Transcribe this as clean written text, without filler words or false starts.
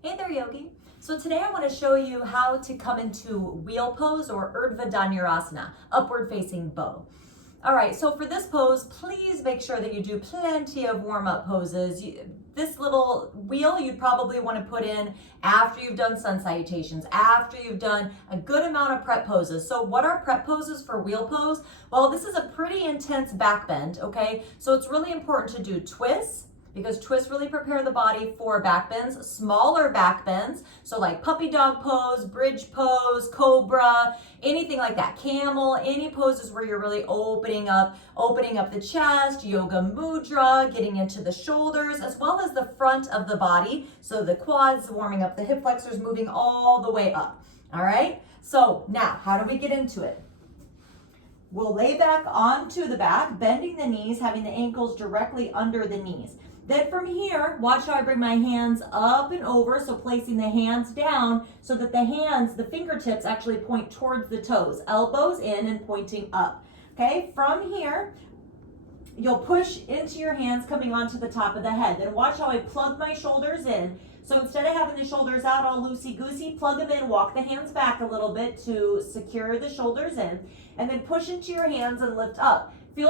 Hey there, Yogi. So today I want to show you how to come into wheel pose or Urdhva Dhanurasana, upward facing bow. All right, so for this pose, please make sure that you do plenty of warm-up poses. This little wheel you'd probably want to put in after you've done sun salutations, after you've done a good amount of prep poses. So what are prep poses for wheel pose? Well, this is a pretty intense back bend, okay? So it's really important to do twists, because twists really prepare the body for back bends, smaller back bends, so like puppy dog pose, bridge pose, cobra, anything like that, camel, any poses where you're really opening up the chest, yoga mudra, getting into the shoulders, as well as the front of the body, so the quads, warming up the hip flexors, moving all the way up, all right? So now, how do we get into it? We'll lay back onto the back, bending the knees, having the ankles directly under the knees. Then from here, watch how I bring my hands up and over, so placing the hands down so that the fingertips actually point towards the toes, elbows in and pointing up. Okay, from here, you'll push into your hands coming onto the top of the head. Then watch how I plug my shoulders in. So instead of having the shoulders out all loosey-goosey, plug them in, walk the hands back a little bit to secure the shoulders in, and then push into your hands and lift up.